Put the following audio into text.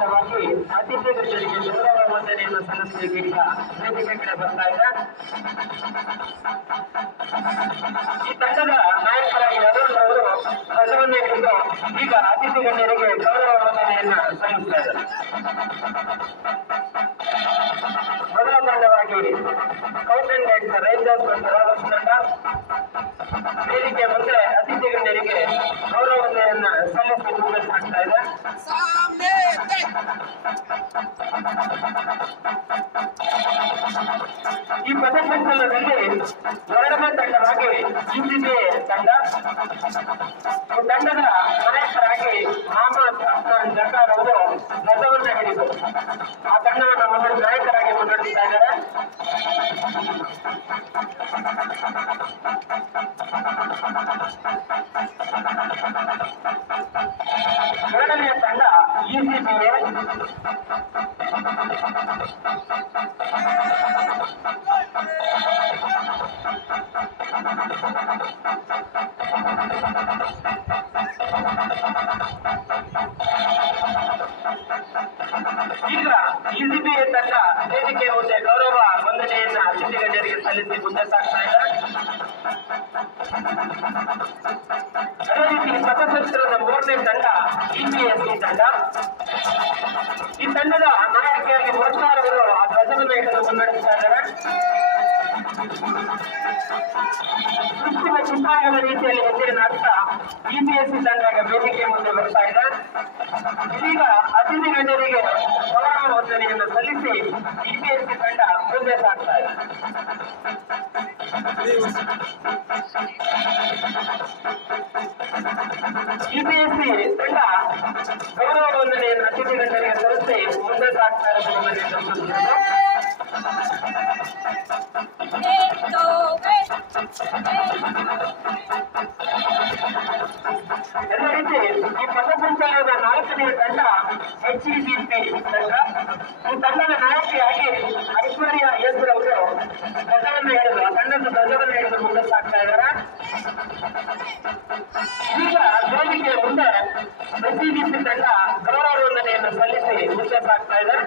ತಂಡವಾಗಿ ಅತಿಥಿಗಳಿಗೆ ಗೌರವ ವಂದನೆಯನ್ನು ಸಲ್ಲಿಸಬೇಕೀಗ ವೇದಿಕೆ ಕಡೆ ಬರ್ತಾ ಇದೆ. ಈ ತಂಡದ ನಾಯಕರಾಗಿ ಅರುಣ್ ಅವರು ಧ್ವಜವನ್ನು ಹಿಡಿದು ಈಗ ಅತಿಥಿ ಗಣ್ಯರಿಗೆ ಗೌರವ ವಂದನೆಯನ್ನ ಸಲ್ಲಿಸ್ತಾ ಇದ್ದಾರೆ. ಮೊದಲ ತಂಡವಾಗಿ ಕೌಟನ್ ಗೈಡ್ಸ್ ರೈಂಜರ್ಸ್ ಮತ್ತು ರಾವರ್ಸ್ ತಂಡ ವೇದಿಕೆ ಮುಂದೆ ಅತಿಥಿ ಗಣ್ಯರಿಗೆ ಗೌರವ ವಂದನೆಯನ್ನ ಸಲ್ಲಿಸಿ ಮುಂದೆ ಸಾಗ್ತಾ ಇದೆ. ಈ ಪಥಸಂಚಲನದಲ್ಲಿ ಎರಡನೇ ತಂಡವಾಗಿ ಯುಸಿಬಿ ತಂಡ, ಈ ತಂಡದ ನಾಯಕರಾಗಿ ಮೊಹಮ್ಮದ್ ಅಫ್ನಾನ್ ಜಕಾರ್ ಅವರು ಧ್ವಜವನ್ನು ಹಿಡಿದು ಆ ತಂಡವನ್ನು ನಾಯಕರಾಗಿ ಮುನ್ನಡೆಸ್ತಾ ಇದ್ದಾರೆ. ಎರಡನೆಯ ತಂಡ ಯುಸಿಬಿಎ ಈಗ ಯುಸಿಬಿಎ ತಂಡ ವೇದಿಕೆ ಮುಂದೆ ಗೌರವ ವಂದನೆಯನ್ನ ಅತಿಥಿ ಗಣ್ಯರಿಗೆ ಸಲ್ಲಿಸಿ ಮುಂದೆ ಸಾಗ್ತಾ ಇದೆ. ಅದೇ ರೀತಿ ಪಥಸಂಚಲನದ ಮೂರನೇ ತಂಡ ಇಪಿಎಸ್ಸಿ ತಂಡ. ಈ ತಂಡದ ನಾಯಕಿಯಾಗಿ ಪುರಸ್ಕಾರ ಅವರು ಆ ಧ್ವಜವನ್ನು ಹಿಡಿದು ಮುನ್ನಡೆಸ್ತಾ ಇದ್ದಾರೆ. ಕೃಷ್ಣ ಚಿತ್ತಾಯದ ರೀತಿಯಲ್ಲಿ ಹೆಜ್ಜೆ ನಾಡ್ತಾ ಇಪಿಎಸ್ಸಿ ತಂಡ ವೇದಿಕೆ ಮುಂದೆ ಬರ್ತಾ ಇದೆ. ಇದೀಗ ಅತಿಥಿ ಗಣ್ಯರಿಗೆ ಗೌರವ ವಂದನೆಯನ್ನು ಸಲ್ಲಿಸಿ ಇಪಿಎಸ್ಸಿ ತಂಡ ಮುಂದೆ ಸಾಗ್ತಾ ಇದೆ. ಇಪಿಎಸ್ಸಿ ತಂಡ ಗೌರವ ವಂದನೆಯನ್ನು ಅತಿಥಿ ಗಣ್ಯರಿಗೆ ಸಲ್ಲಿಸಿ ಮುಂದೆ ಸಾಗ್ತಾ ಇರೋದನ್ನು ಗಮನಿಸಬಹುದು. ಎಲ್ಲ ರೀತಿ ಈ ಪಥಸಂಚಲನದ ನಾಲ್ಕನೆಯ ತಂಡ HEGP ತಂಡ. ಈ ತಂಡದ ನಾಯಕಿಯಾಗಿ ಐಶ್ವರ್ಯ ಎಸ್ ಅವರು ಧ್ವಜವನ್ನು ಹಿಡಿದು ಆ ತಂಡದ ಧ್ವಜವನ್ನು ಹಿಡಿದು ಮುಂದೆ ಸಾಗ್ತಾ ಇದ್ದಾರೆ. ಈಗ ವೇದಿಕೆ ಮುಂದೆ HEGP ತಂಡ ಗೌರವ ವಂದನೆಯನ್ನು ಸಲ್ಲಿಸಿ ಮುಂದೆ ಸಾಗ್ತಾ ಇದೆ.